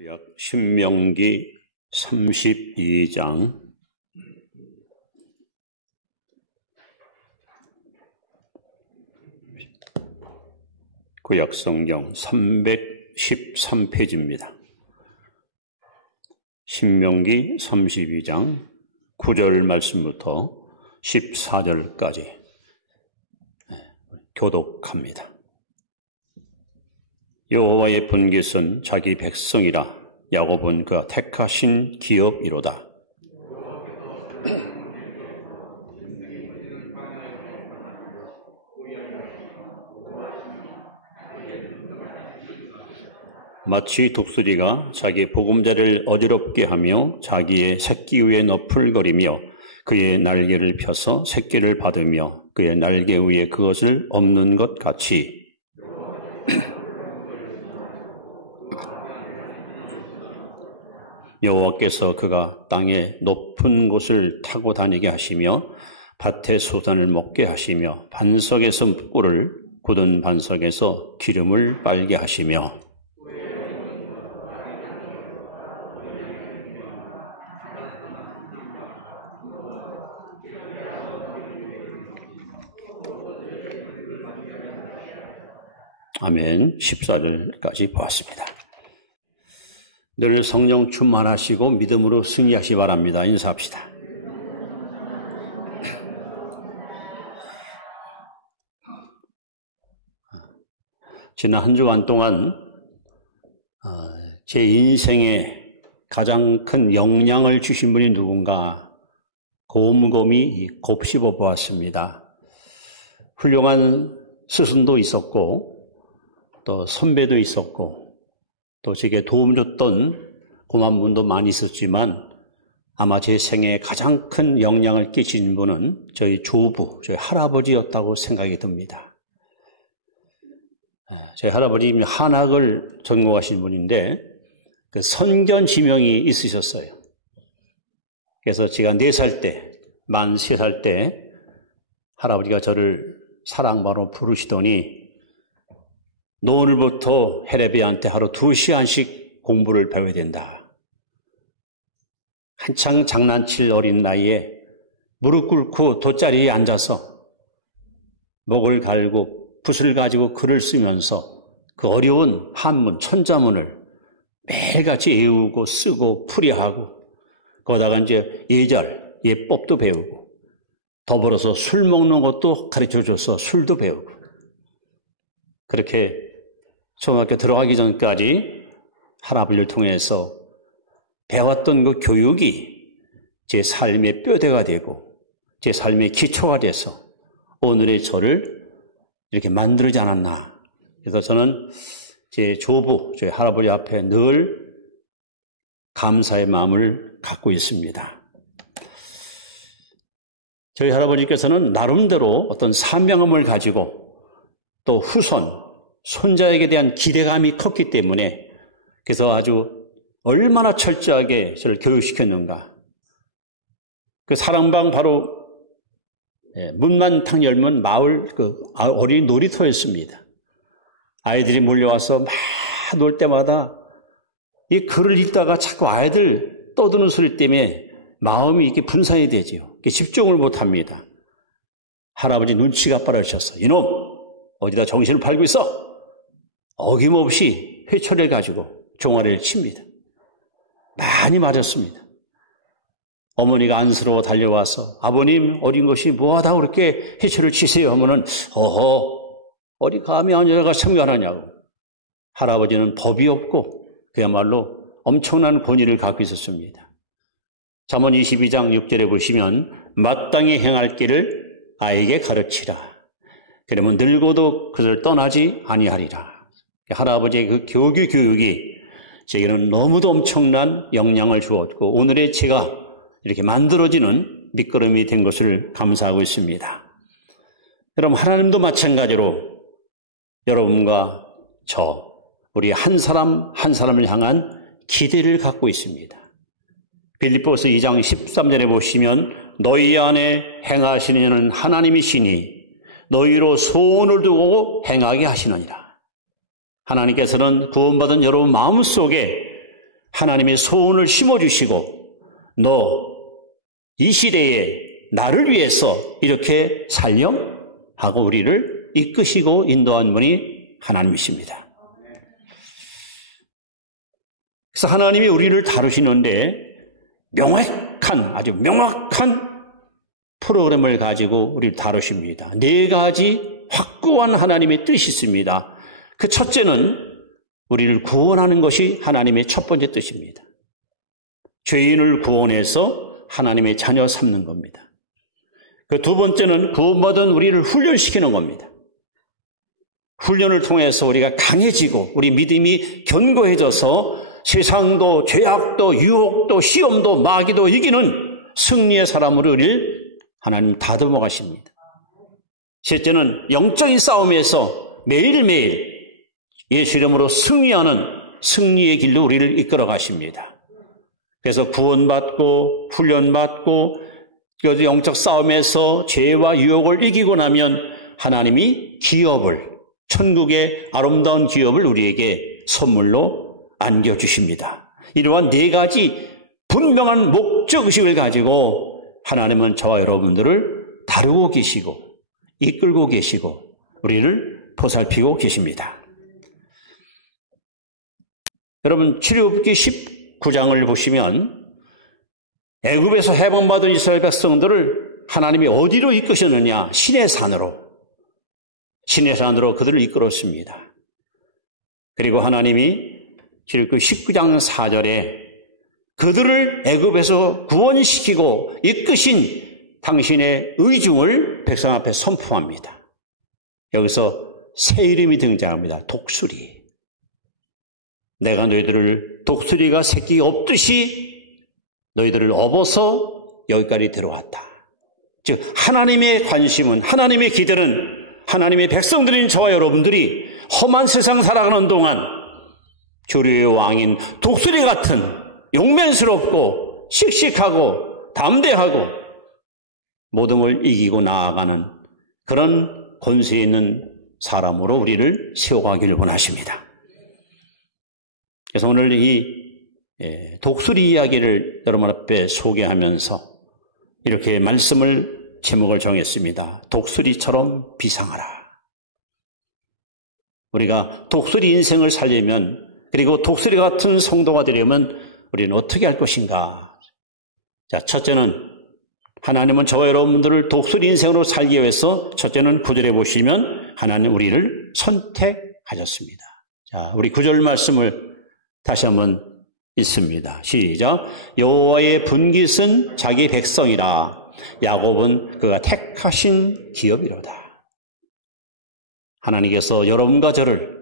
구약 신명기 32장 구약 성경 313페이지입니다. 신명기 32장 9절 말씀부터 14절까지 교독합니다. 여호와의 분깃은 자기 백성이라. 야곱은 그가 택하신 기업이로다. 마치 독수리가 자기 보금자리를 어지럽게 하며 자기의 새끼 위에 너풀거리며 그의 날개를 펴서 새끼를 받으며 그의 날개 위에 그것을 엎는 것 같이 여호와께서 그가 땅의 높은 곳을 타고 다니게 하시며 밭의 소산을 먹게 하시며 반석에서 꿀을 굳은 반석에서 기름을 빨게 하시며 아멘. 14절까지 보았습니다. 늘 성령 충만하시고 믿음으로 승리하시 바랍니다. 인사합시다. 지난 한 주간 동안 제 인생에 가장 큰 영향을 주신 분이 누군가 곰곰이 곱씹어 보았습니다. 훌륭한 스승도 있었고 또 선배도 있었고 또 제게 도움 줬던 고마운 분도 많이 있었지만 아마 제 생애에 가장 큰 영향을 끼친 분은 저희 조부, 저희 할아버지였다고 생각이 듭니다. 저희 할아버지 한학을 전공하신 분인데 그 선견 지명이 있으셨어요. 그래서 제가 4살 때, 만 3살 때 할아버지가 저를 사랑바로 부르시더니 너 오늘부터 헤레비한테 하루 2시간씩 공부를 배워야 된다. 한창 장난칠 어린 나이에 무릎 꿇고 돗자리에 앉아서 목을 갈고 붓을 가지고 글을 쓰면서 그 어려운 한문, 천자문을 매일같이 외우고 쓰고 풀이하고 거기다가 이제 예절, 예법도 배우고 더불어서 술 먹는 것도 가르쳐줘서 술도 배우고 그렇게 초등학교 들어가기 전까지 할아버지를 통해서 배웠던 그 교육이 제 삶의 뼈대가 되고 제 삶의 기초가 돼서 오늘의 저를 이렇게 만들지 않았나. 그래서 저는 제 조부, 저희 할아버지 앞에 늘 감사의 마음을 갖고 있습니다. 저희 할아버지께서는 나름대로 어떤 사명감을 가지고 또 후손, 손자에게 대한 기대감이 컸기 때문에 그래서 아주 얼마나 철저하게 저를 교육시켰는가. 그 사랑방 바로 문만 탁 열면 마을 그 어린이 놀이터였습니다. 아이들이 몰려와서 막 놀 때마다 이 글을 읽다가 자꾸 아이들 떠드는 소리 때문에 마음이 이렇게 분산이 되지요. 집중을 못합니다. 할아버지 눈치가 빠르셨어. 이놈 어디다 정신을 팔고 있어? 어김없이 회초리를 가지고 종아리를 칩니다. 많이 맞았습니다. 어머니가 안쓰러워 달려와서 아버님 어린 것이 뭐하다 그렇게 회초리를 치세요 하면은 어디 감히 아녀가 참견하냐고. 할아버지는 법이 없고 그야말로 엄청난 권위를 갖고 있었습니다. 잠언 22장 6절에 보시면 마땅히 행할 길을 아이에게 가르치라. 그러면 늙어도 그를 떠나지 아니하리라. 할아버지의 그 교육이 제게는 너무도 엄청난 영향을 주었고 오늘의 제가 이렇게 만들어지는 밑거름이 된 것을 감사하고 있습니다. 여러분 하나님도 마찬가지로 여러분과 저 우리 한 사람 한 사람을 향한 기대를 갖고 있습니다. 빌립보서 2장 13절에 보시면 너희 안에 행하시는 이는 하나님이시니 너희로 소원을 두고 행하게 하시느니라. 하나님께서는 구원받은 여러분 마음속에 하나님의 소원을 심어주시고 너 이 시대에 나를 위해서 이렇게 살려? 하고 우리를 이끄시고 인도한 분이 하나님이십니다. 그래서 하나님이 우리를 다루시는데 아주 명확한 프로그램을 가지고 우리를 다루십니다. 4가지 확고한 하나님의 뜻이 있습니다. 그 첫째는 우리를 구원하는 것이 하나님의 첫 번째 뜻입니다. 죄인을 구원해서 하나님의 자녀 삼는 겁니다. 그 두 번째는 구원받은 우리를 훈련시키는 겁니다. 훈련을 통해서 우리가 강해지고 우리 믿음이 견고해져서 세상도 죄악도 유혹도 시험도 마귀도 이기는 승리의 사람으로 우리를 하나님 다듬어 가십니다. 셋째는 영적인 싸움에서 매일매일 예수 이름으로 승리하는 승리의 길로 우리를 이끌어 가십니다. 그래서 구원받고 훈련받고 영적 싸움에서 죄와 유혹을 이기고 나면 하나님이 기업을, 천국의 아름다운 기업을 우리에게 선물로 안겨주십니다. 이러한 4가지 분명한 목적의식을 가지고 하나님은 저와 여러분들을 다루고 계시고 이끌고 계시고 우리를 보살피고 계십니다. 여러분 출애굽기 19장을 보시면 애굽에서 해방받은 이스라엘 백성들을 하나님이 어디로 이끄셨느냐? 시내산으로 그들을 이끌었습니다. 그리고 하나님이 출애굽기 19장 4절에 그들을 애굽에서 구원시키고 이끄신 당신의 의중을 백성 앞에 선포합니다. 여기서 새 이름이 등장합니다. 독수리. 내가 너희들을 독수리가 새끼 없듯이 너희들을 업어서 여기까지 들어왔다. 즉 하나님의 관심은, 하나님의 기대는, 하나님의 백성들인 저와 여러분들이 험한 세상 살아가는 동안 조류의 왕인 독수리 같은 용맹스럽고 씩씩하고 담대하고 모든 걸 이기고 나아가는 그런 권세 있는 사람으로 우리를 세워가기를 원하십니다. 그래서 오늘 이 독수리 이야기를 여러분 앞에 소개하면서 이렇게 말씀을 제목을 정했습니다. 독수리처럼 비상하라. 우리가 독수리 인생을 살려면, 그리고 독수리 같은 성도가 되려면 우리는 어떻게 할 것인가? 자, 첫째는 하나님은 저와 여러분들을 독수리 인생으로 살기 위해서 첫째는 9절에 보시면 하나님 우리를 선택하셨습니다. 자, 우리 9절 말씀을 다시 한번 있습니다. 시작. 여호와의 분깃은 자기 백성이라 야곱은 그가 택하신 기업이로다. 하나님께서 여러분과 저를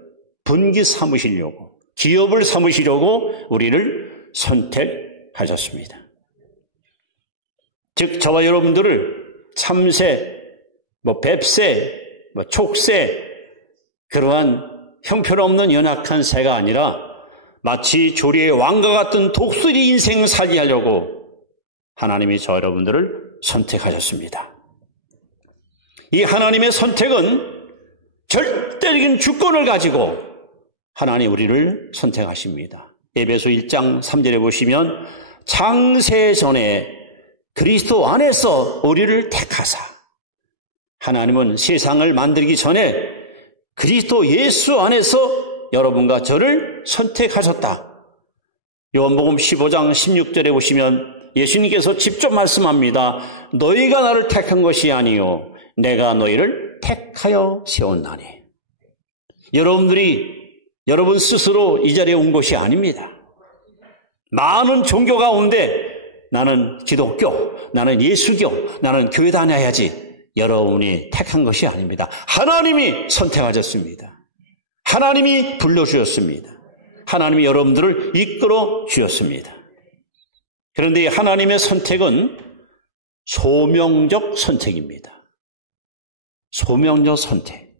분깃 삼으시려고, 기업을 삼으시려고 우리를 선택하셨습니다. 즉 저와 여러분들을 참새, 뱁새, 촉새, 그러한 형편없는 연약한 새가 아니라 마치 조리의 왕과 같은 독수리 인생 살게 하려고 하나님이 저 여러분들을 선택하셨습니다. 이 하나님의 선택은 절대적인 주권을 가지고 하나님 우리를 선택하십니다. 에베소 1장 3절에 보시면 창세 전에 그리스도 안에서 우리를 택하사, 하나님은 세상을 만들기 전에 그리스도 예수 안에서 여러분과 저를 선택하셨다. 요한복음 15장 16절에 보시면 예수님께서 직접 말씀합니다. 너희가 나를 택한 것이 아니요 내가 너희를 택하여 세웠나니. 여러분 스스로 이 자리에 온 것이 아닙니다. 많은 종교 가운데 나는 기독교, 나는 예수교, 나는 교회 다녀야지, 여러분이 택한 것이 아닙니다. 하나님이 선택하셨습니다. 하나님이 불러주셨습니다. 하나님이 여러분들을 이끌어 주셨습니다. 그런데 이 하나님의 선택은 소명적 선택입니다. 소명적 선택.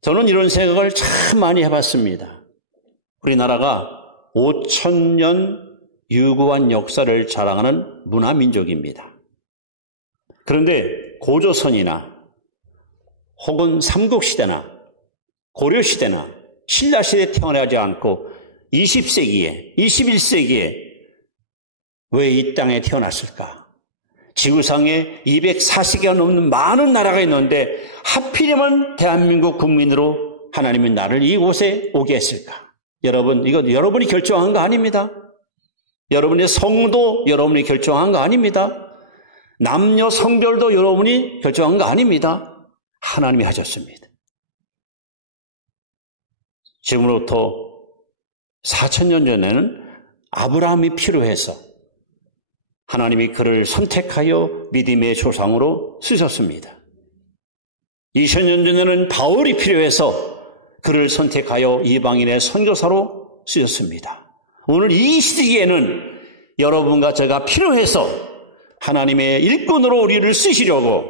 저는 이런 생각을 참 많이 해봤습니다. 우리나라가 5,000년 유구한 역사를 자랑하는 문화민족입니다. 그런데 고조선이나 혹은 삼국시대나 고려시대나 신라시대에 태어나지 않고 20세기에, 21세기에 왜 이 땅에 태어났을까? 지구상에 240개가 넘는 많은 나라가 있는데 하필이면 대한민국 국민으로 하나님이 나를 이곳에 오게 했을까? 여러분, 이거 여러분이 결정한 거 아닙니다. 여러분의 성도 여러분이 결정한 거 아닙니다. 남녀 성별도 여러분이 결정한 거 아닙니다. 하나님이 하셨습니다. 지금으로부터 4,000년 전에는 아브라함이 필요해서 하나님이 그를 선택하여 믿음의 조상으로 쓰셨습니다. 2000년 전에는 바울이 필요해서 그를 선택하여 이방인의 선교사로 쓰셨습니다. 오늘 이 시기에는 여러분과 제가 필요해서 하나님의 일꾼으로 우리를 쓰시려고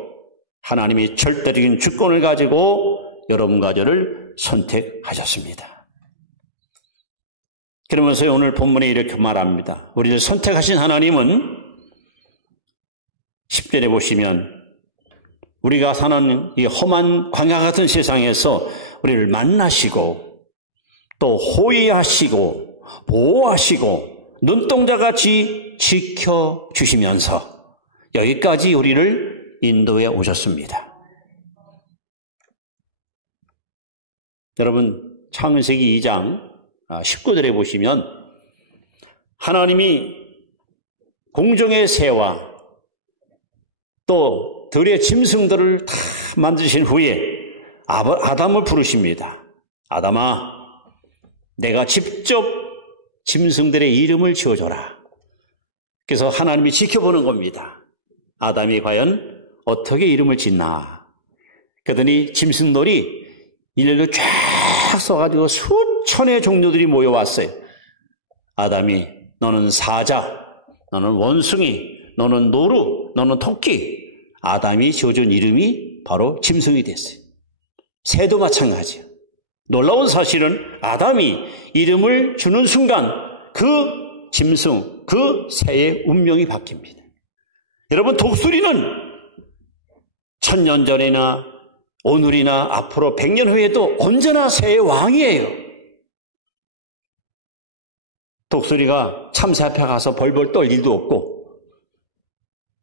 하나님이 절대적인 주권을 가지고 여러분과 저를 선택하셨습니다. 그러면서 오늘 본문에 이렇게 말합니다. 우리를 선택하신 하나님은 10절에 보시면 우리가 사는 이 험한 광야 같은 세상에서 우리를 만나시고 또 호위하시고 보호하시고 눈동자같이 지켜주시면서 여기까지 우리를 인도해 오셨습니다. 여러분 창세기 2장 19절에 보시면 하나님이 공중의 새와 또 들의 짐승들을 다 만드신 후에 아담을 부르십니다. 아담아, 내가 직접 짐승들의 이름을 지어줘라. 그래서 하나님이 지켜보는 겁니다. 아담이 과연 어떻게 이름을 짓나. 그러더니 짐승들이 일렬로 쫙 써가지고 수천의 종류들이 모여왔어요. 아담이 너는 사자, 너는 원숭이, 너는 노루, 너는 토끼. 아담이 지어준 이름이 바로 짐승이 됐어요. 새도 마찬가지예요. 놀라운 사실은 아담이 이름을 주는 순간 그 짐승, 그 새의 운명이 바뀝니다. 여러분 독수리는 1000년 전이나 오늘이나 앞으로 100년 후에도 언제나 새의 왕이에요. 독수리가 참새 앞에 가서 벌벌 떨 일도 없고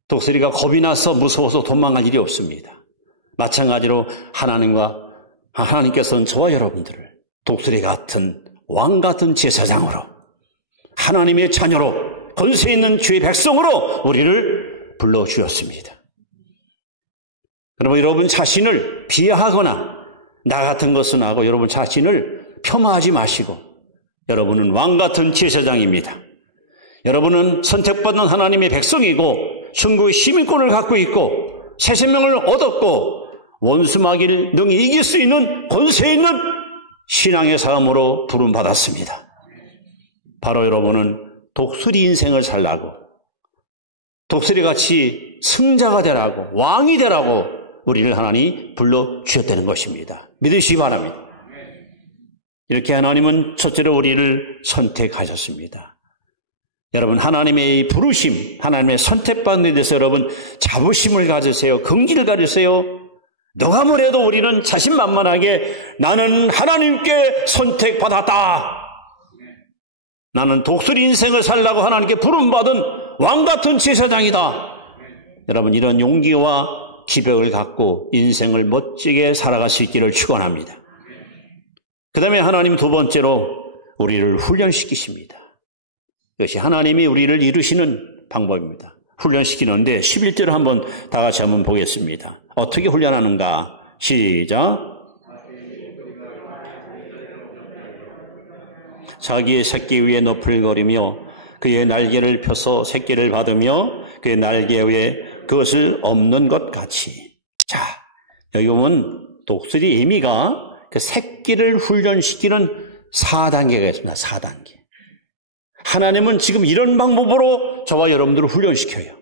독수리가 겁이 나서 무서워서 도망갈 일이 없습니다. 마찬가지로 하나님께서는 저와 여러분들을 독수리 같은 왕 같은 제사장으로 하나님의 자녀로 권세 있는 주의 백성으로 우리를 불러주셨습니다. 그러면 여러분 자신을 비하하거나 나 같은 것은 하고 여러분 자신을 폄하하지 마시고 여러분은 왕 같은 제사장입니다. 여러분은 선택받는 하나님의 백성이고 천국의 시민권을 갖고 있고 새 생명을 얻었고 원수마귀를 능히 이길 수 있는 권세 있는 신앙의 삶으로 부름받았습니다. 바로 여러분은 독수리 인생을 살라고 독수리같이 승자가 되라고 왕이 되라고 우리를 하나님이 불러주셨다는 것입니다. 믿으시기 바랍니다. 이렇게 하나님은 첫째로 우리를 선택하셨습니다. 여러분 하나님의 부르심, 하나님의 선택받는 데 대해서 여러분 자부심을 가지세요. 긍지를 가지세요. 누가 뭐래도 우리는 자신만만하게 나는 하나님께 선택받았다. 나는 독수리 인생을 살라고 하나님께 부름받은 왕같은 제사장이다. 여러분 이런 용기와 기백을 갖고 인생을 멋지게 살아갈 수 있기를 축원합니다. 그 다음에 하나님 두 번째로 우리를 훈련시키십니다. 이것이 하나님이 우리를 이루시는 방법입니다. 훈련시키는데 11절을 한번 다 같이 한번 보겠습니다. 어떻게 훈련하는가? 시작. 자기의 새끼 위에 높을 거리며 그의 날개를 펴서 새끼를 받으며 그의 날개 위에 그것을 없는 것 같이. 자, 여기 보면 독수리 애미가 그 새끼를 훈련시키는 4단계가 있습니다. 4단계. 하나님은 지금 이런 방법으로 저와 여러분들을 훈련시켜요.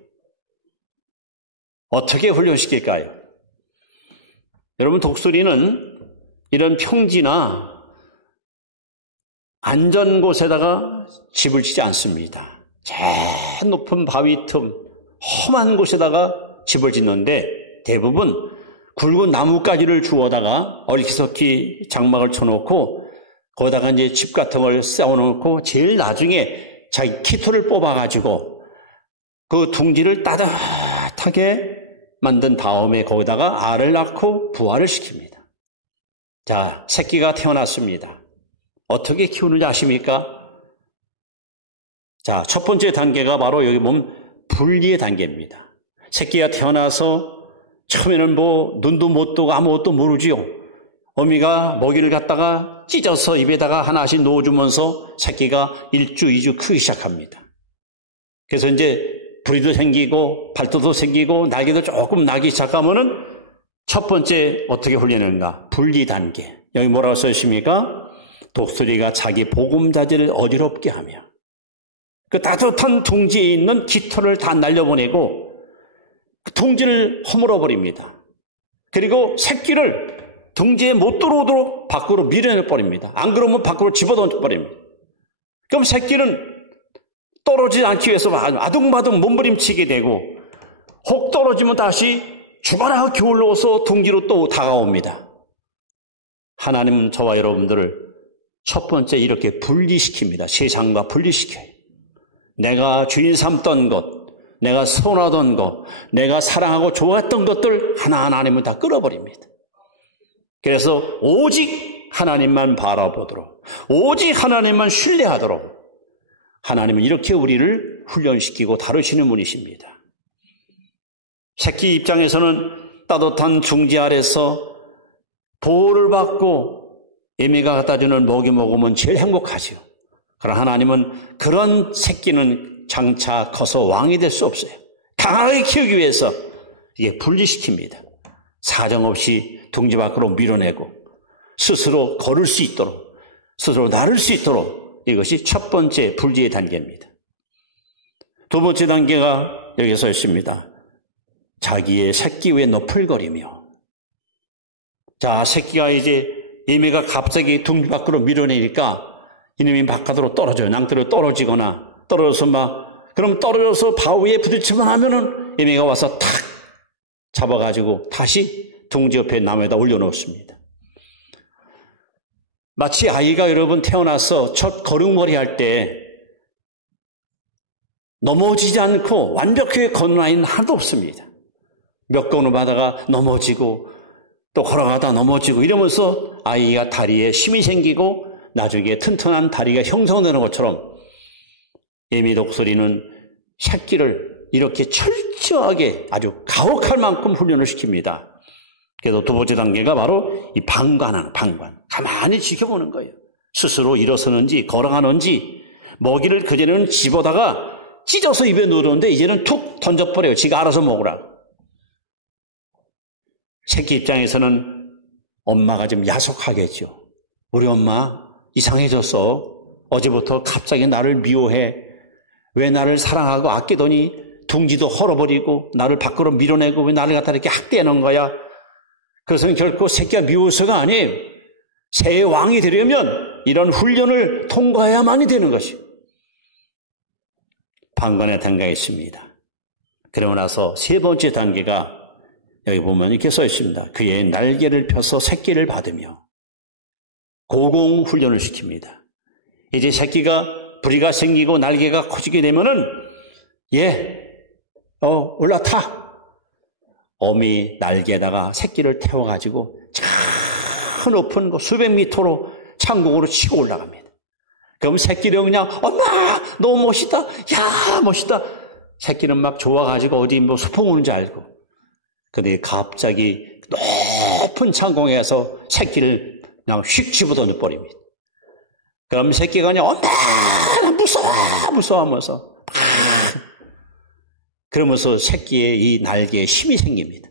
어떻게 훈련시킬까요? 여러분 독수리는 이런 평지나 안전 곳에다가 집을 짓지 않습니다. 제일 높은 바위 틈, 험한 곳에다가 집을 짓는데 대부분 굵은 나뭇가지를 주워다가 얼기석기 장막을 쳐놓고 거기다가 이제 집 같은 걸 쌓아놓고 제일 나중에 자기 키토를 뽑아가지고 그 둥지를 따뜻하게 만든 다음에 거기다가 알을 낳고 부화를 시킵니다. 자, 새끼가 태어났습니다. 어떻게 키우는지 아십니까? 자, 첫 번째 단계가 바로 여기 보면 분리의 단계입니다. 새끼가 태어나서 처음에는 뭐 눈도 못 뜨고 아무것도 모르지요. 어미가 먹이를 갖다가 찢어서 입에다가 하나씩 넣어주면서 새끼가 1주, 2주 크기 시작합니다. 그래서 이제 부리도 생기고 발톱도 생기고 날개도 조금 나기 시작하면은 첫 번째 어떻게 훈련하는가? 분리 단계. 여기 뭐라고 써 있습니까? 독수리가 자기 보금자리를 어지럽게 하며 그 따뜻한 둥지에 있는 깃털을 다 날려보내고 그 둥지를 허물어버립니다. 그리고 새끼를 둥지에 못 들어오도록 밖으로 밀어내버립니다. 안 그러면 밖으로 집어던져버립니다. 그럼 새끼는 떨어지지 않기 위해서 아둥바둥 몸부림치게 되고 혹 떨어지면 다시 죽어라 기울러서 둥지로 또 다가옵니다. 하나님은 저와 여러분들을 첫 번째 이렇게 분리시킵니다. 세상과 분리시켜요. 내가 주인 삼던 것, 내가 선하던 것, 내가 사랑하고 좋아했던 것들 하나하나 하나님은 다 끌어버립니다. 그래서 오직 하나님만 바라보도록, 오직 하나님만 신뢰하도록 하나님은 이렇게 우리를 훈련시키고 다루시는 분이십니다. 새끼 입장에서는 따뜻한 둥지 아래서 보호를 받고 애미가 갖다 주는 먹이 먹으면 제일 행복하죠. 그러나 하나님은 그런 새끼는 장차 커서 왕이 될 수 없어요. 강하게 키우기 위해서 이게 분리시킵니다. 사정없이 둥지 밖으로 밀어내고 스스로 걸을 수 있도록, 스스로 나를 수 있도록 이것이 첫 번째 분리의 단계입니다. 두 번째 단계가 여기 서 있습니다. 자기의 새끼 위에 너풀거리며. 자, 새끼가 이제 애미가 갑자기 둥지 밖으로 밀어내니까 이놈이 바깥으로 떨어져요. 낭떠러지로 떨어지거나 떨어져서 그럼 떨어져서 바위에 부딪히면 하면은 애미가 와서 탁 잡아가지고 다시 둥지 옆에 나무에다 올려놓습니다. 마치 아이가 여러분 태어나서 첫 걸음걸이 할 때 넘어지지 않고 완벽하게 걷는 아이는 하나도 없습니다. 몇 걸음 하다가 넘어지고 또 걸어가다 넘어지고 이러면서 아이가 다리에 힘이 생기고 나중에 튼튼한 다리가 형성되는 것처럼 애미 독수리는 새끼를 이렇게 철저하게 아주 가혹할 만큼 훈련을 시킵니다. 그래서 두 번째 단계가 바로 이 방관하는 방관. 가만히 지켜보는 거예요. 스스로 일어서는지 걸어가는지. 먹이를 그전에는 집어다가 찢어서 입에 넣었는데 이제는 툭 던져버려요. 지가 알아서 먹으라. 새끼 입장에서는 엄마가 좀 야속하겠죠. 우리 엄마 이상해졌어. 어제부터 갑자기 나를 미워해. 왜 나를 사랑하고 아끼더니 둥지도 헐어버리고 나를 밖으로 밀어내고 왜 나를 갖다 이렇게 학대하는 거야. 그것은 결코 새끼가 미워서가 아니에요. 새 왕이 되려면 이런 훈련을 통과해야만이 되는 것이에요. 방관의 단계가 있습니다. 그러고 나서 세 번째 단계가 여기 보면 이렇게 써 있습니다. 그의 날개를 펴서 새끼를 받으며 고공 훈련을 시킵니다. 이제 새끼가 부리가 생기고 날개가 커지게 되면은 올라타. 어미 날개에다가 새끼를 태워가지고 저 높은 거 수백 미터로 창공으로 치고 올라갑니다. 그럼 새끼를 그냥 엄마 너무 멋있다. 야 멋있다. 새끼는 막 좋아가지고 어디 뭐 수풍 오는지 알고. 근데 갑자기 높은 창공에서 새끼를 그냥 휙 집어던져 버립니다. 그럼 새끼가 그냥 엄마 무서워하면서 그러면서 새끼의 이 날개에 힘이 생깁니다.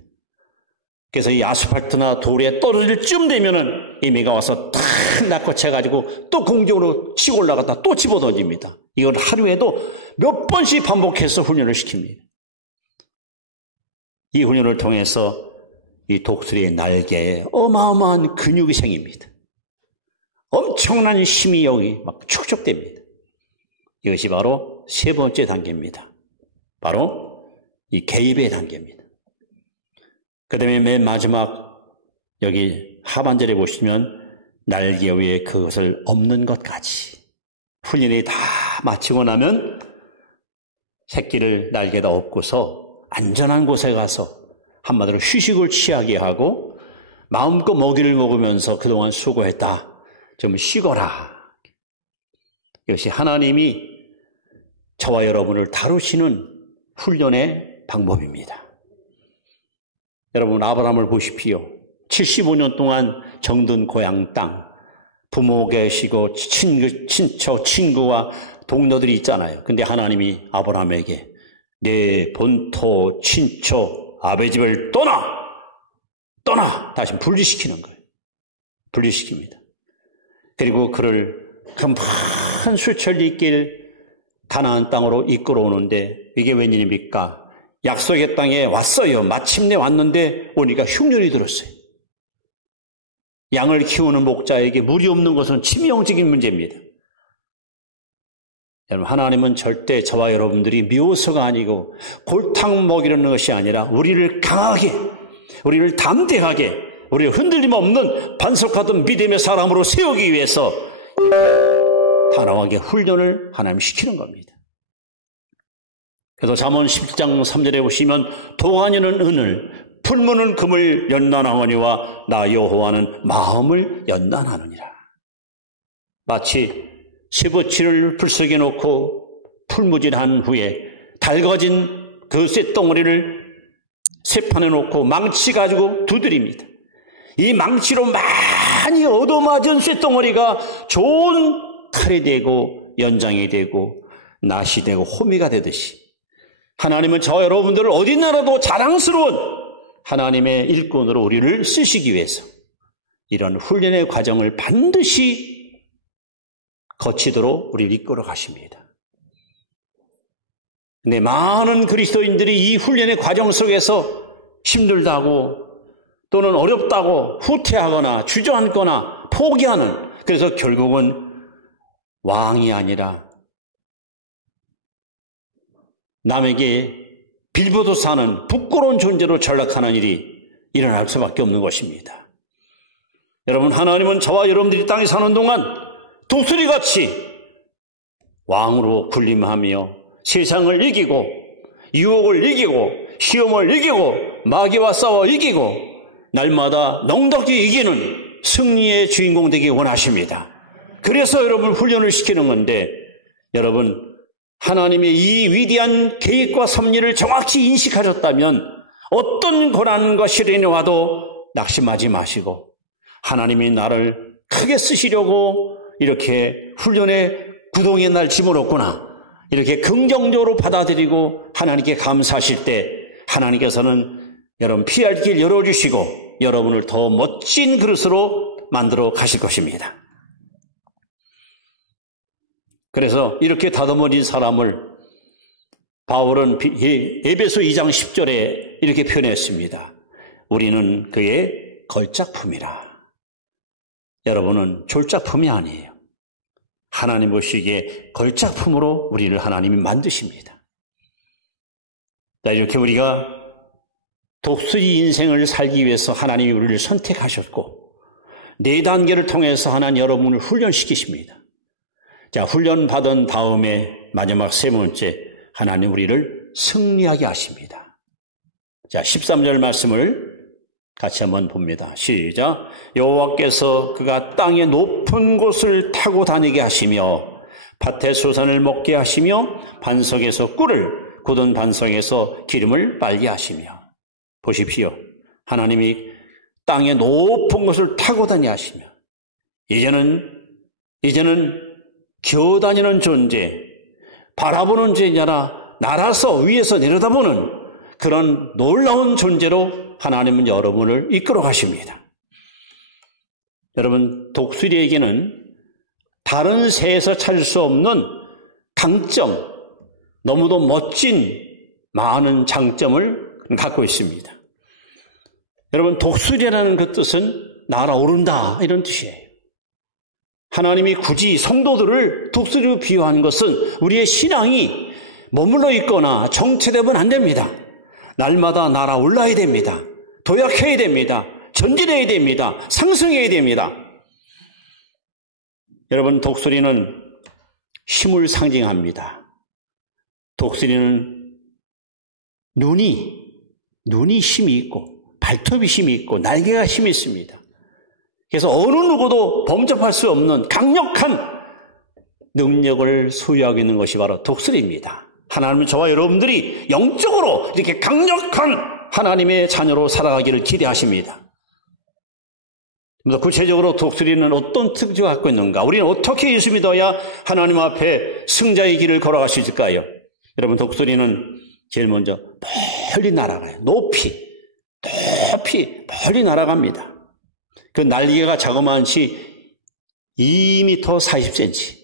그래서 이 아스팔트나 돌에 떨어질 쯤 되면은 애미가 와서 탁 낚아채가지고 또 공중으로 치고 올라갔다 또 집어던집니다. 이걸 하루에도 몇 번씩 반복해서 훈련을 시킵니다. 이 훈련을 통해서 이 독수리의 날개에 어마어마한 근육이 생깁니다. 엄청난 힘이 여기 막 축적됩니다. 이것이 바로 세 번째 단계입니다. 바로 이 개입의 단계입니다. 그 다음에 맨 마지막 여기 하반절에 보시면 날개 위에 그것을 엎는 것까지 훈련이 다 마치고 나면 새끼를 날개에다 엎고서 안전한 곳에 가서 한마디로 휴식을 취하게 하고 마음껏 먹이를 먹으면서 그동안 수고했다. 좀 쉬거라. 이것이 하나님이 저와 여러분을 다루시는 훈련의 방법입니다. 여러분, 아브라함을 보십시오. 75년 동안 정든 고향 땅, 부모 계시고 친척, 친구와 동료들이 있잖아요. 근데 하나님이 아브라함에게 내 본토, 친척, 아버지 집을 떠나! 다시 분리시키는 거예요. 분리시킵니다. 그리고 그를 큰 수천리 길 가나안 땅으로 이끌어 오는데 이게 웬일입니까? 약속의 땅에 왔어요. 마침내 왔는데 오니까 흉년이 들었어요. 양을 키우는 목자에게 물이 없는 것은 치명적인 문제입니다. 여러분, 하나님은 절대 저와 여러분들이 미워서가 아니고 골탕 먹이려는 것이 아니라 우리를 강하게, 우리를 담대하게, 우리를 흔들림 없는 반석하던 믿음의 사람으로 세우기 위해서 단호하게 훈련을 하나님 시키는 겁니다. 그래서 잠언 17장 3절에 보시면 도가니는 은을, 풀무는 금을 연단하거니와 나 여호와는 마음을 연단하느니라. 마치 쇠붙이를 불 속에 놓고 풀무질한 후에 달궈진 그 쇳덩어리를 쇠판에 놓고 망치 가지고 두드립니다. 이 망치로 많이 얻어맞은 쇳덩어리가 좋은 칼이 되고 연장이 되고 낫이 되고 호미가 되듯이 하나님은 저 여러분들을 어디나라도 자랑스러운 하나님의 일꾼으로 우리를 쓰시기 위해서 이런 훈련의 과정을 반드시 거치도록 우리를 이끌어 가십니다. 근데 많은 그리스도인들이 이 훈련의 과정 속에서 힘들다고 또는 어렵다고 후퇴하거나 주저앉거나 포기하는, 그래서 결국은 왕이 아니라 남에게 빌보도 사는 부끄러운 존재로 전락하는 일이 일어날 수밖에 없는 것입니다. 여러분, 하나님은 저와 여러분들이 땅에 사는 동안 독수리같이 왕으로 군림하며 세상을 이기고 유혹을 이기고 시험을 이기고 마귀와 싸워 이기고 날마다 넉넉히 이기는 승리의 주인공 되기 원하십니다. 그래서 여러분 훈련을 시키는 건데, 여러분 하나님의 이 위대한 계획과 섭리를 정확히 인식하셨다면 어떤 고난과 시련이 와도 낙심하지 마시고 하나님이 나를 크게 쓰시려고 이렇게 훈련의 구덩이에 날 집어넣구나, 이렇게 긍정적으로 받아들이고 하나님께 감사하실 때 하나님께서는 여러분 피할 길 열어주시고 여러분을 더 멋진 그릇으로 만들어 가실 것입니다. 그래서 이렇게 다듬어진 사람을 바울은 에베소 2장 10절에 이렇게 표현했습니다. 우리는 그의 걸작품이라. 여러분은 졸작품이 아니에요. 하나님 보시기에 걸작품으로 우리를 하나님이 만드십니다. 이렇게 우리가 독수리 인생을 살기 위해서 하나님이 우리를 선택하셨고 4단계를 통해서 하나님 여러분을 훈련시키십니다. 자, 훈련 받은 다음에 마지막 3번째, 하나님 우리를 승리하게 하십니다. 자, 13절 말씀을 같이 한번 봅니다. 시작. 여호와께서 그가 땅의 높은 곳을 타고 다니게 하시며 밭의 소산을 먹게 하시며 반석에서 꿀을, 굳은 반석에서 기름을 빨게 하시며. 보십시오. 하나님이 땅의 높은 곳을 타고 다니게 하시며 이제는 기어다니는 존재, 바라보는 존재가 아니라 날아서 위에서 내려다보는 그런 놀라운 존재로 하나님은 여러분을 이끌어 가십니다. 여러분, 독수리에게는 다른 새에서 찾을 수 없는 강점, 너무도 멋진 많은 장점을 갖고 있습니다. 여러분, 독수리라는 그 뜻은 날아오른다, 이런 뜻이에요. 하나님이 굳이 성도들을 독수리로 비유한 것은 우리의 신앙이 머물러 있거나 정체되면 안 됩니다. 날마다 날아올라야 됩니다. 도약해야 됩니다. 전진해야 됩니다. 상승해야 됩니다. 여러분, 독수리는 힘을 상징합니다. 독수리는 눈이 힘이 있고 발톱이 힘이 있고 날개가 힘이 있습니다. 그래서 어느 누구도 범접할 수 없는 강력한 능력을 소유하고 있는 것이 바로 독수리입니다. 하나님은 저와 여러분들이 영적으로 이렇게 강력한 하나님의 자녀로 살아가기를 기대하십니다. 구체적으로 독수리는 어떤 특징을 갖고 있는가? 우리는 어떻게 예수 믿어야 하나님 앞에 승자의 길을 걸어갈 수 있을까요? 여러분, 독수리는 제일 먼저 멀리 날아가요. 높이 멀리 날아갑니다. 그 날개가 자그마치 2m 40cm.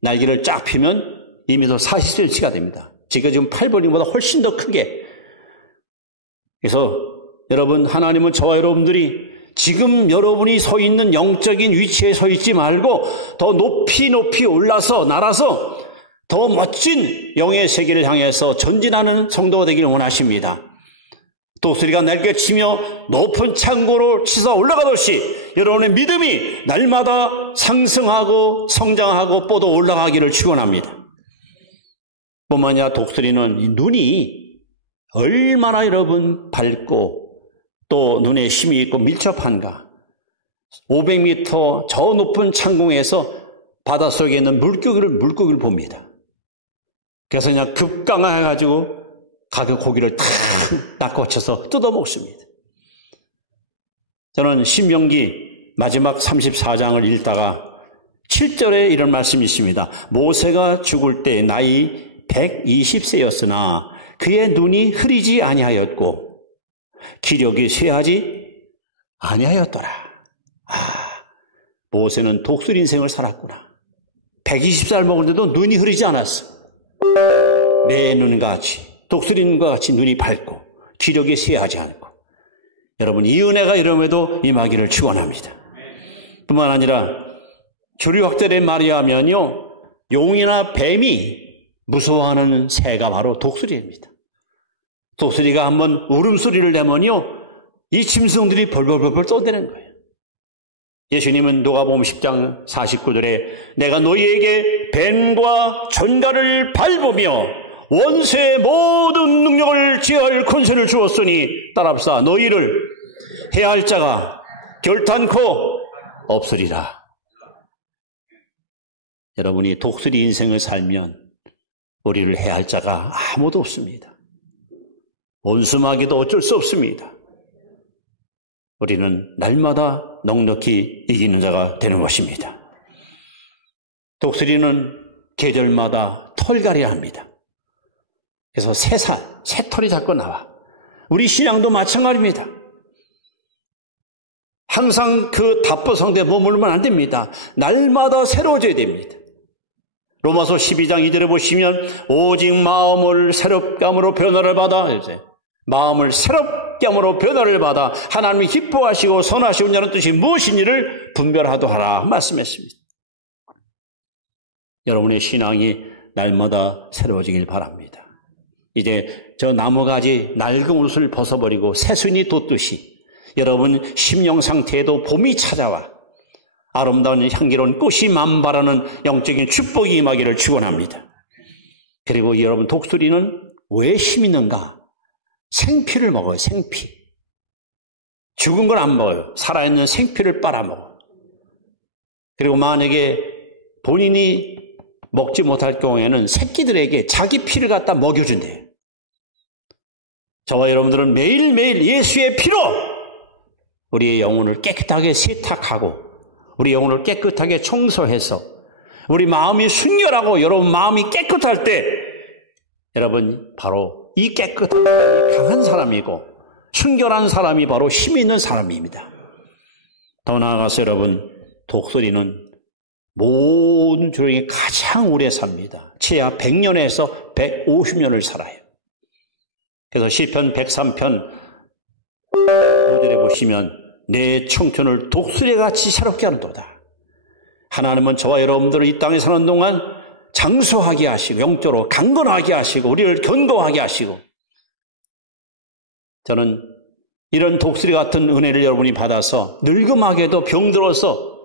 날개를 쫙 펴면 2m 40cm가 됩니다. 제가 지금 팔 벌림보다 훨씬 더 크게. 그래서 여러분, 하나님은 저와 여러분들이 지금 여러분이 서 있는 영적인 위치에 서 있지 말고 더 높이 올라서 날아서 더 멋진 영의 세계를 향해서 전진하는 성도가 되기를 원하십니다. 독수리가 날개치며 높은 창고로 치서 올라가듯이 여러분의 믿음이 날마다 상승하고 성장하고 뻗어 올라가기를 축원합니다. 뿐만 아니라 독수리는 이 눈이 얼마나 여러분 밝고 또 눈에 힘이 있고 밀접한가. 500m 저 높은 창공에서 바닷속에 있는 물고기를 봅니다. 그래서 그냥 급강해가지고 가격 고기를 탁 낚아쳐서 뜯어먹습니다. 저는 신명기 마지막 34장을 읽다가 7절에 이런 말씀이 있습니다. 모세가 죽을 때 나이 120세였으나 그의 눈이 흐리지 아니하였고 기력이 쇠하지 아니하였더라. 모세는 독수리 인생을 살았구나. 120살 먹었는데도 눈이 흐리지 않았어. 내 눈과 같이, 독수리 눈과 같이 눈이 밝고 기력이 쇠하지 않고. 여러분, 이 은혜가 이름에도 임하기를 축원합니다. 뿐만 아니라 교류학자들의 말에 하면요, 용이나 뱀이 무서워하는 새가 바로 독수리입니다. 독수리가 한번 울음소리를 내면요, 이 짐승들이 벌벌벌 떠드는 거예요. 예수님은 누가복음 10장 49절에 내가 너희에게 뱀과 전갈을 밟으며 원수의 모든 능력을 제어할 권세를 주었으니 따랍사 너희를 해할 자가 결탄코 없으리라. 여러분이 독수리 인생을 살면 우리를 해할 자가 아무도 없습니다. 원수마귀도 어쩔 수 없습니다. 우리는 날마다 넉넉히 이기는 자가 되는 것입니다. 독수리는 계절마다 털갈이를 합니다. 그래서 새털이 자꾸 나와. 우리 신앙도 마찬가지입니다. 항상 그 답보성대에 머물면 안 됩니다. 날마다 새로워져야 됩니다. 로마서 12장 2절에 보시면 오직 마음을 새롭게 함으로 변화를 받아, 마음을 새롭게 함으로 변화를 받아 하나님이 기뻐하시고 선하시고 자는 뜻이 무엇인지를 분별하도록 하라 말씀했습니다. 여러분의 신앙이 날마다 새로워지길 바랍니다. 이제 저 나무가지 낡은 옷을 벗어버리고 새순이 돋듯이 여러분 심령 상태에도 봄이 찾아와 아름다운 향기로운 꽃이 만발하는 영적인 축복이 임하기를 축원합니다. 그리고 여러분, 독수리는 왜 힘이 있는가? 생피를 먹어요. 생피. 죽은 걸 안 먹어요. 살아있는 생피를 빨아먹어. 그리고 만약에 본인이 먹지 못할 경우에는 새끼들에게 자기 피를 갖다 먹여준대요. 저와 여러분들은 매일매일 예수의 피로 우리의 영혼을 깨끗하게 세탁하고 우리 영혼을 깨끗하게 청소해서 우리 마음이 순결하고 여러분 마음이 깨끗할 때 여러분 바로 이 깨끗한 사람이 강한 사람이고 순결한 사람이 바로 힘이 있는 사람입니다. 더 나아가서 여러분, 독수리는 모든 종 중에 가장 오래 삽니다. 최하 100년에서 150년을 살아요. 그래서 시편 103편 5절에 보시면 내 청춘을 독수리같이 새롭게 하는도다. 하나님은 저와 여러분들을 이 땅에 사는 동안 장수하게 하시고 영적으로 강건하게 하시고 우리를 견고하게 하시고, 저는 이런 독수리 같은 은혜를 여러분이 받아서 늙음하게도 병들어서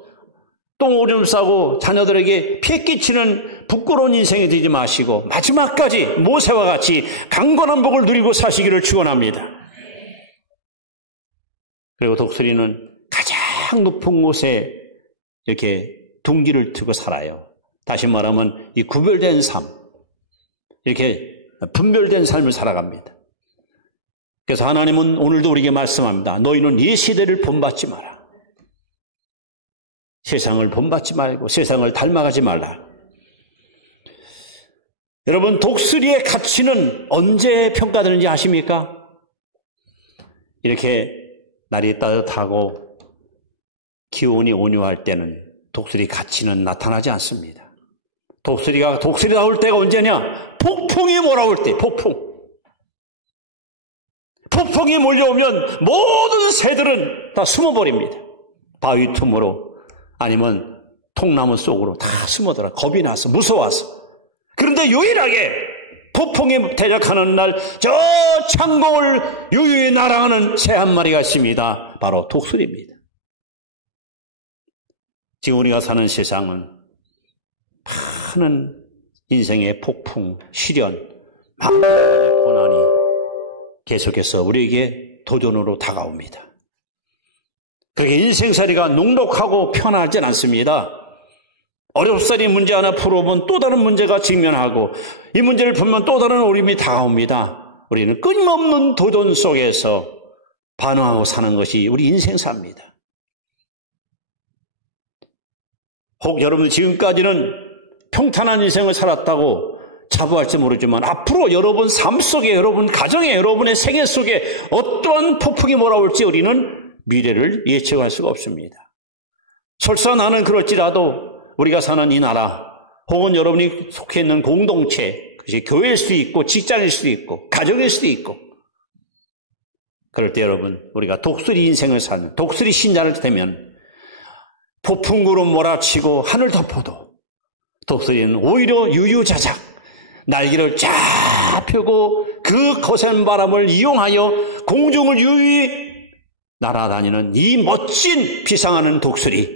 똥오줌 싸고 자녀들에게 피해 끼치는 부끄러운 인생이 되지 마시고 마지막까지 모세와 같이 강건한 복을 누리고 사시기를 축원합니다. 그리고 독수리는 가장 높은 곳에 이렇게 둥지를 트고 살아요. 다시 말하면 이 구별된 삶, 이렇게 분별된 삶을 살아갑니다. 그래서 하나님은 오늘도 우리에게 말씀합니다. 너희는 이 시대를 본받지 마라. 세상을 본받지 말고 세상을 닮아가지 말라. 여러분, 독수리의 가치는 언제 평가되는지 아십니까? 이렇게 날이 따뜻하고 기온이 온유할 때는 독수리 가치는 나타나지 않습니다. 독수리 나올 때가 언제냐? 폭풍이 몰아올 때, 폭풍이 몰려오면 모든 새들은 다 숨어버립니다. 바위 틈으로 아니면 통나무 속으로 다 숨어들어. 겁이 나서 무서워서. 그런데 유일하게 폭풍이 대적하는 날 저 창공을 유유히 날아가는 새 한 마리가 있습니다. 바로 독수리입니다. 지금 우리가 사는 세상은 많은 인생의 폭풍, 시련, 많은 고난이 계속해서 우리에게 도전으로 다가옵니다. 그렇게 인생살이가 녹록하고 편하진 않습니다. 어렵사리 문제 하나 풀어보면 또 다른 문제가 직면하고 이 문제를 풀면 또 다른 어려움이 다가옵니다. 우리는 끊임없는 도전 속에서 반응하고 사는 것이 우리 인생사입니다. 혹 여러분 지금까지는 평탄한 인생을 살았다고 자부할지 모르지만 앞으로 여러분 삶 속에, 여러분 가정에, 여러분의 생애 속에 어떠한 폭풍이 몰아올지 우리는 미래를 예측할 수가 없습니다. 설사 나는 그럴지라도 우리가 사는 이 나라 혹은 여러분이 속해 있는 공동체, 그것이 교회일 수도 있고 직장일 수도 있고 가정일 수도 있고 그럴 때 여러분 우리가 독수리 인생을 사는 독수리 신자를 되면 폭풍구름 몰아치고 하늘 덮어도 독수리는 오히려 유유자작 날개를 쫙 펴고 그 거센 바람을 이용하여 공중을 유유히 날아다니는 이 멋진 비상하는 독수리,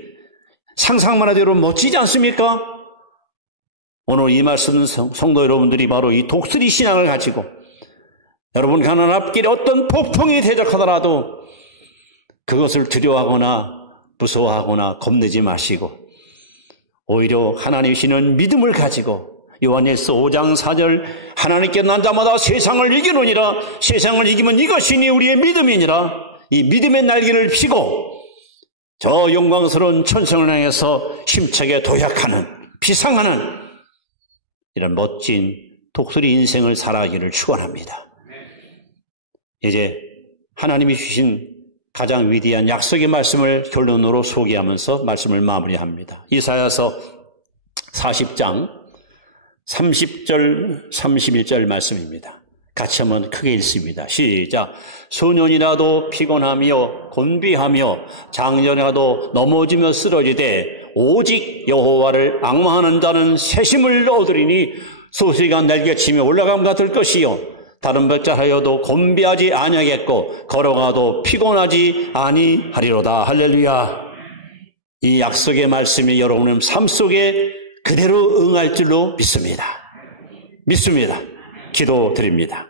상상만 해도 여러분 멋지지 않습니까? 오늘 이 말씀은 성도 여러분들이 바로 이 독수리 신앙을 가지고 여러분 가는 앞길에 어떤 폭풍이 대적하더라도 그것을 두려워하거나 무서워하거나 겁내지 마시고 오히려 하나님 주시는 믿음을 가지고 요한일서 5장 4절 하나님께 난 자마다 세상을 이기노니라 세상을 이기면 이것이니 우리의 믿음이니라 이 믿음의 날개를 펴고 저 영광스러운 천성을 향해서 힘차게 도약하는 비상하는 이런 멋진 독수리 인생을 살아가기를 축원합니다. 이제 하나님이 주신 가장 위대한 약속의 말씀을 결론으로 소개하면서 말씀을 마무리합니다. 이사야서 40장 30절 31절 말씀입니다. 같이 한번 크게 읽습니다. 시작. 소년이라도 피곤하며 곤비하며 장년이라도 넘어지며 쓰러지되 오직 여호와를 앙망하는 자는 새심을 얻으리니 소수리가 날개치며 올라감 같을 것이요 다른 백자하여도 곤비하지 아니하겠고 걸어가도 피곤하지 아니하리로다. 할렐루야. 이 약속의 말씀이 여러분의 삶 속에 그대로 응할 줄로 믿습니다. 기도드립니다.